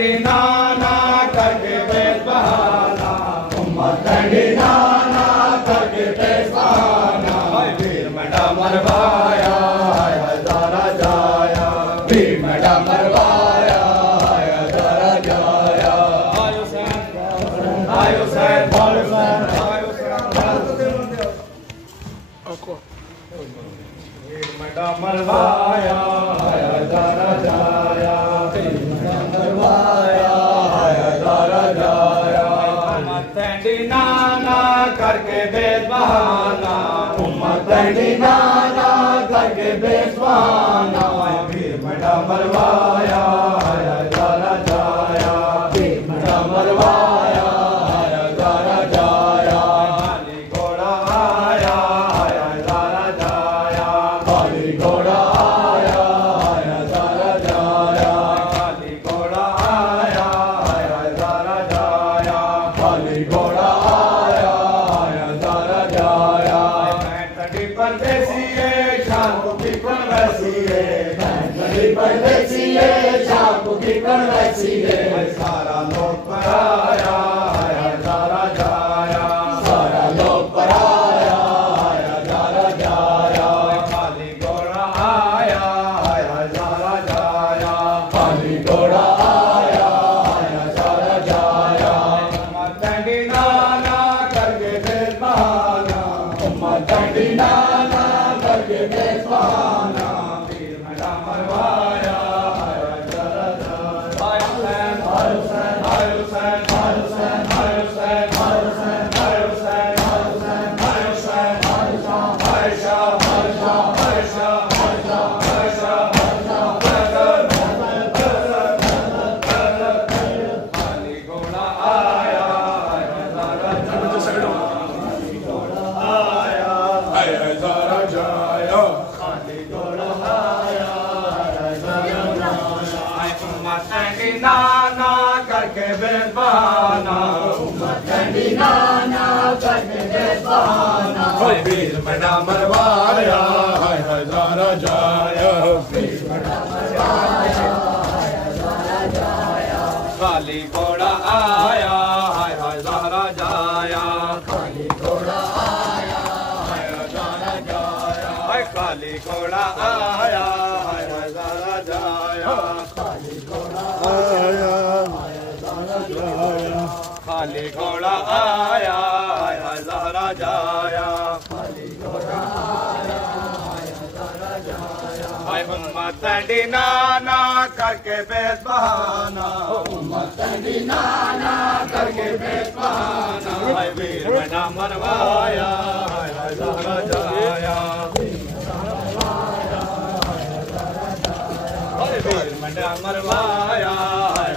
तंडी नाना करके बेस बहाना, उम्मत तंडी नाना करके बेस बहाना। वीर मेरा मरवाया हजारा जाया, वीर मेरा मरवाया हजारा जाया। आयो सैन आयो सैन आयो सैन आयो सैन। वीर मेरा मरवाया हजारा जाया, वीर मेरा मरवाया हजारा जाया। उम्मत तंडी नाना करके बेस बहाना, उम्मत तंडी नाना करके बेस बहाना। वीर मेरा मरवाया हजारा जाया, वीर मेरा मरवाया हजारा जाया। खाली घोड़ा आया हजारा जाया, खाली घोड़ा आया हजारा जाया। खाली घोड़ा आया हजारा जाया, खाली घोड़ा आया हजारा जाया। तंडी परदेसी है शाम की परवैसी है, तंडी परदेसी है शाम की परवैसी है। सारा लोग पराया हजारा जाया, सारा लोग पराया हजारा जाया। खाली घोड़ा आया हजारा जाया, खाली घोड़ा आया हजारा जाया। उम्मत तंडी नाना करके बेस बहाना, उम्मत तंडी नाना करके बेस बहाना। वीर मेरा मरवाया हजारा जाया। आयो सैन आयो सैन आयो सैन आयो सैन आयो सैन आयो सैन आयो सैन आयो सैन आयो सैन आयशा आयशा आयशा आयशा आयशा आयशा। खाली घोड़ा आया हजारा जाया, आया हजारा जाया। खाली घोड़ा आया हजारा जाया। उम्मत तंडी नाना करके बेस बहाना, उम्मत तंडी नाना करके बेस बहाना। वीर मेरा मरवाया हजारा जाया, वीर मेरा मरवाया हजारा जाया। खाली घोड़ा आया हजारा जाया, खाली घोड़ा आया हजारा जाया। खाली घोड़ा आया हजारा जाया, खाली घोड़ा आया हजारा जाया। खाली घोड़ा आया हजारा जाया, खाली घोड़ा आया हजारा जाया। उम्मत तंडी नाना करके बेस बहाना, उम्मत तंडी नाना करके बेस बहाना। वीर मेरा मरवाया हजारा जाया, वीर मेरा मरवाया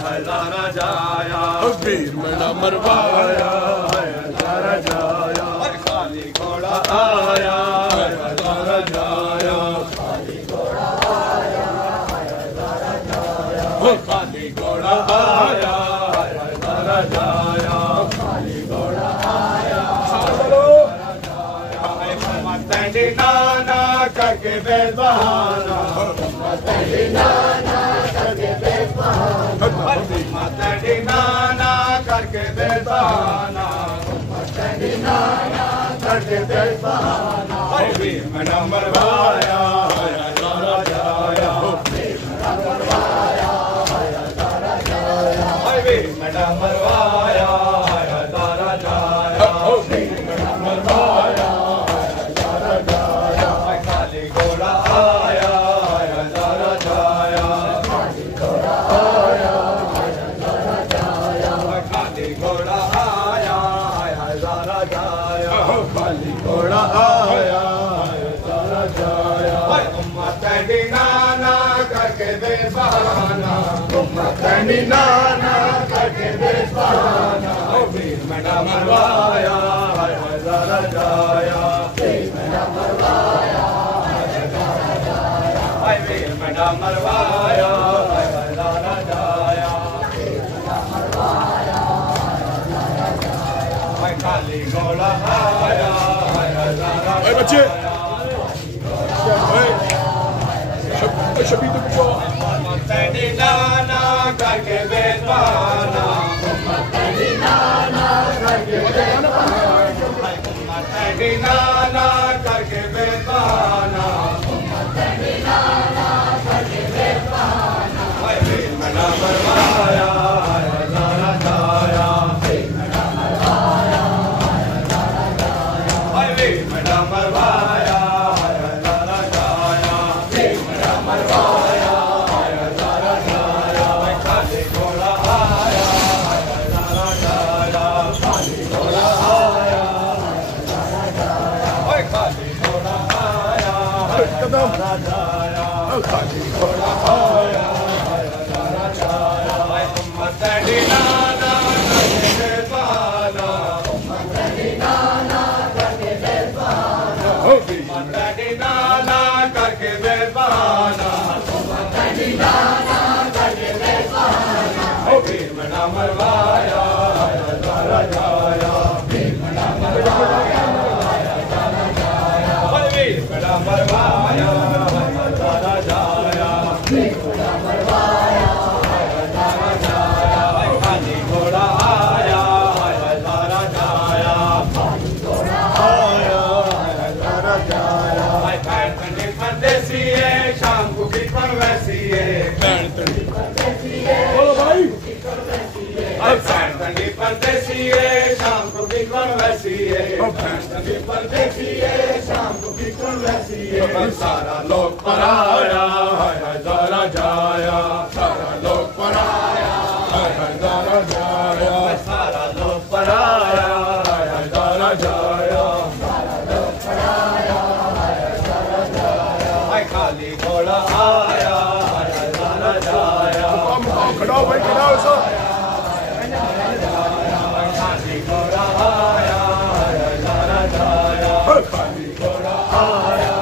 हजारा जाया, वीर मेरा मरवाया हजारा जाया। खाली घोड़ा आया हजारा जाया, खाली घोड़ा आया हजारा जाया। खाली घोड़ा आया हजारा जाया, खाली घोड़ा आया हजारा जाया। उम्मत तंडी नाना करके बेस बहाना, उम्मत तंडी नाना करके बेस बहाना। उम्मत तंडी नाना करके बेस बहाना, उम्मत तंडी नाना करके बेस बहाना। वीर मेरा मरवाया हजारा जाया, वीर मेरा मरवाया हजारा जाया। वीर मेरा मरवाया हजारा जाया, वीर मेरा मरवाया हजारा जाया। खाली घोड़ा आया हजारा जाया, खाली घोड़ा आया हजारा जाया। खाली घोड़ा आया हजारा जाया, खाली घोड़ा आया हजारा जाया। उम्मत तंडी नाना करके बेस बहाना, उम्मत तंडी नाना करके बेस बहाना। वीर मेरा मरवाया हजारा जाया, वीर मेरा मरवाया हजारा जाया। वीर मेरा मरवाया हजारा जाया, वीर मेरा मरवाया हजारा जाया। खाली घोड़ा आया हजारा जाया। Should be the job. Tendina na karke बेपाना नाना करके बेपाना वीर मेरा मरवाया हजारा जाया वीर मेरा मरवाया हजारा जाया वीर मेरा मरवाया हजारा जाया खाली घोड़ा आया हजारा जाया खाली घोड़ा आया हजारा जाया खाली घोड़ा आया हजारा जाया खाली घोड़ा आया हजारा जाया उम्मत नाना करके बेपाना नाना करके बेपाना नाना करके बेपाना वीर मेरा मरवाया हजारा जाया वीर मेरा मरवाया हजारा जाया वीर मेरा मरवाया हजारा जाया वीर मेरा मरवाया हजारा जाया खाली घोड़ा आया हजारा जाया खाली घोड़ा आया हजारा जाया पैर तंडी परदेसी है शाम को भी पर वैसी है पैर तंडी परदेसी है बोलो भाई पैर तंडी परदेसी है शाम को भी पर वैसी है पैर तंडी परदेसी है शाम को भी पर वैसी है सारा लोग पराया हजारा जाया सारा लोग पराया हजारा जाया सारा लोग पराया हजारा जाया सारा लोग पराया हजारा जाया खाली घोड़ा आया हजारा जाया खड़ा भाई खड़ा हो सर खाली घोड़ा आया हजारा जाया खाली घोड़ा आया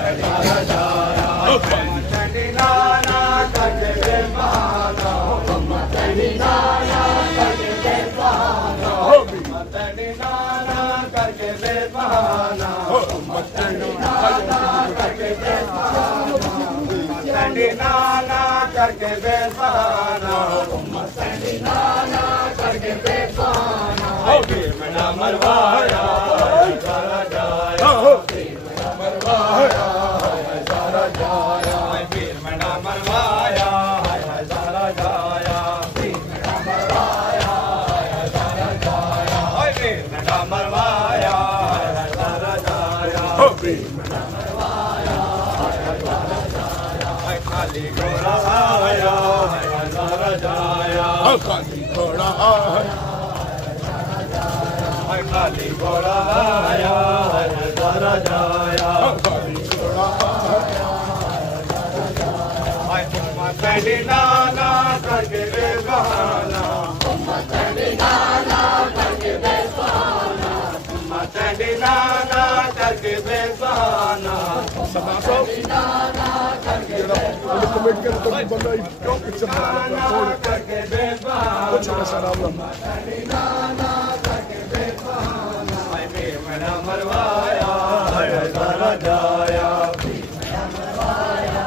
हजारा जाया नाना करके बेपाना नाना करके बेपाना नाना करके बेपाना नाना करके बेपाना नाना करके बेपाना नाना करके बेपाना वीर मेरा मरवाया हजारा जाया वीर मेरा मरवाया हजारा जाया वीर मेरा मरवाया हजारा जाया वीर मेरा मरवाया हजारा जाया वीर मेरा मरवाया हजारा जाया वीर मेरा मरवाया हजारा जाया खाली घोड़ा आया हजारा जाया खाली घोड़ा आया खाली घोड़ा आया हजारा जाया खाली घोड़ा आया नाना करके बेपाना नाना करके बेपाना नाना करके बेपाना नाना करके बेपाना वीर मेरा मरवाया हजारा जाया वीर मेरा मरवाया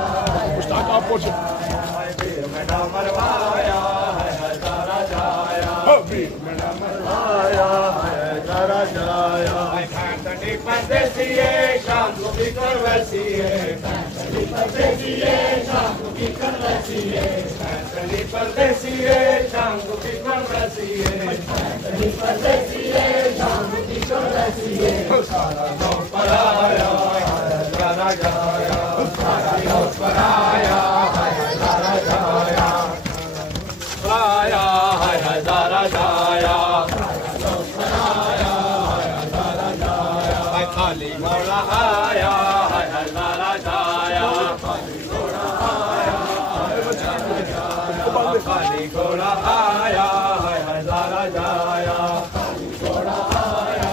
वीर मेरा मरवाया हजारा जाया वीर मेरा मरवाया हजारा जाया तंडी परदेसी है शाम को भी कर वैसी है तंडी परदेसी है शाम को भी कर वैसी है तंडी परदेसी है शाम को भी कर वैसी है तंडी परदेसी है शाम को भी कर वैसी है सारा लोग पराया हजारा जाया सारा लोग पराया हजारा जाया पराया हजारा जाया खाली घोड़ा आया हजारा जाया खाली घोड़ा आया खाली घोड़ा आया हजारा जाया खाली घोड़ा आया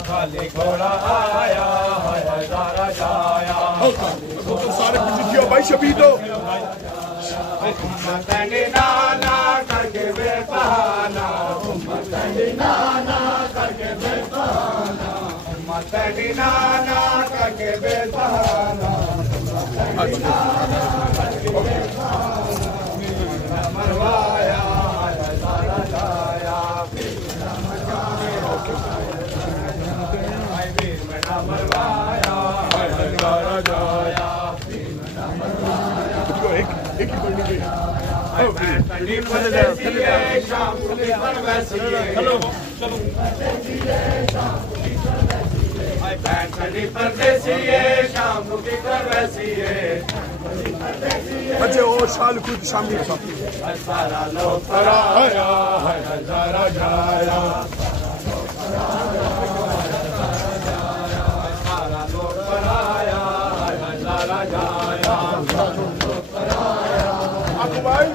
खाली घोड़ा आया हजारा जाया सारे पिछले भाई शबीदो नाना करके बेपाना नाना करके बेपाना नाना करके बेपाना ठंडी परदेसी है शाम को किधर वैसी है चलो चलो ठंडी परदेसी है शाम को किधर वैसी है बच्चे और साल कुछ शामिल सारा लोग पराया है नजारा जाया सारा लोग पराया है नजारा जाया आपको भाई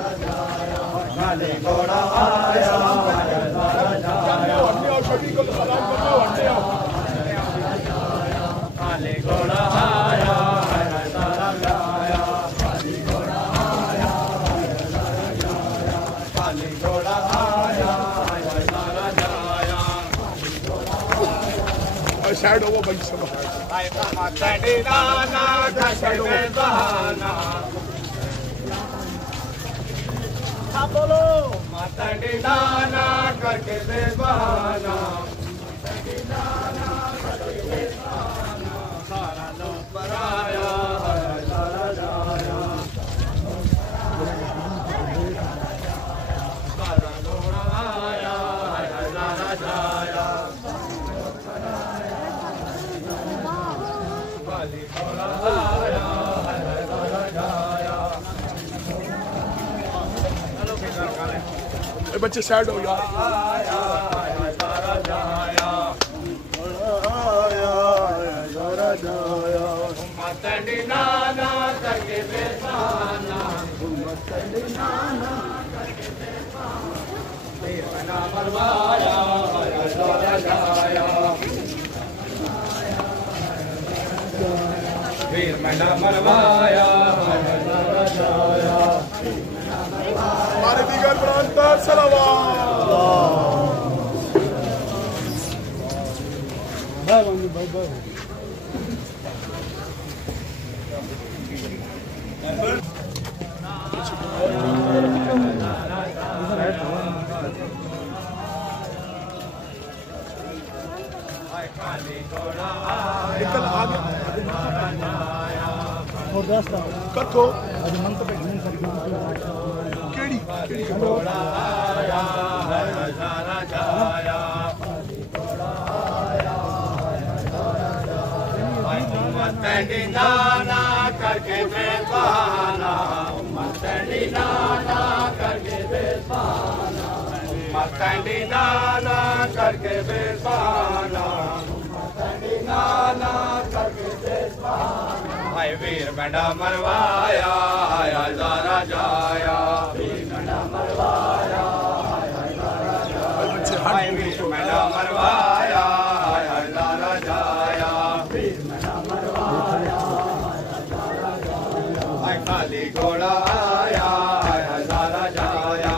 काली घोड़ा आया है नजारा जाया अन्य और सभी को सलाम करते हो अन्य काली घोड़ा आया है नजारा जाया काली घोड़ा आया है नजारा जाया साइड हो भाई सब आई माता दीवाना करके बेबहाना हाँ बोलो माता दीवाना करके बेबहाना सारा लोग पराया है सारा जाया सारा लोग आया है सारा जाया काली घोड़ा आया है सारा जाया चलो किधर काले बच्चे साइड हो यार आया है सारा जाया उम्मतनी नाना करके बेसाना उम्मतनी नाना करके बेसाना वीर मना मरवाया है सारा जाया वीर मना मरवाया है सारा जाया हमारे दीगर प्रांत पर सलावत काली घोड़ा निकल आगे दोस्त कथो అది మనతో పెట్టిన केड़ी केड़ी घोड़ा आया है नजारा जाया उम्मतनी नाना करके बेबहाना उम्मतनी नाना करके बेबहाना उम्मतनी नाना करके बेबहाना उम्मतनी नाना करके बेबहाना हाय वीर बड़ा मरवाया आया जारा जाया वीर बड़ा मरवाया आया जारा जाया हाय वीर बड़ा मरवाया आया जारा जाया वीर बड़ा मरवाया आया जारा जाया हाय काली घोड़ा आया आया जारा जाया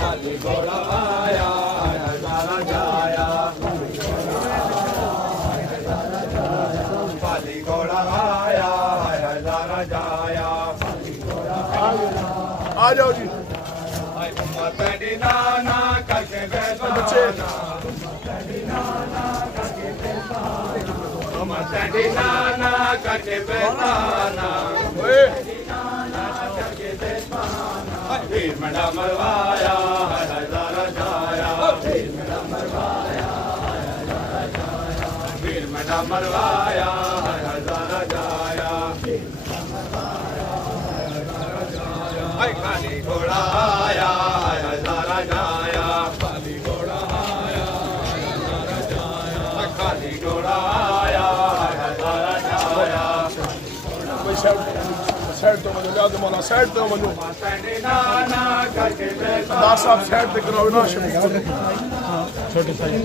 काली घोड़ा आया आया जारा जाया काली घोड़ा आया आया जारा जाया काली घोड़ा आया है जारा जाया आ जाओ जी उम्मतनी नाना करके बेबहाना उम्मतनी नाना करके बेबहाना वीर मना मरवाया है जारा जाया वीर मना मरवाया है जारा जाया वीर मना मरवाया है जारा जाया काली घोड़ा आया है जारा जाया काली घोड़ा आया है जारा जाया काली घोड़ा आया है जारा जाया साइड तो वजो याद मौला साइड तो वजो उम्मतनी नाना करके दास साहब साइड ते करो ना छोटे साइज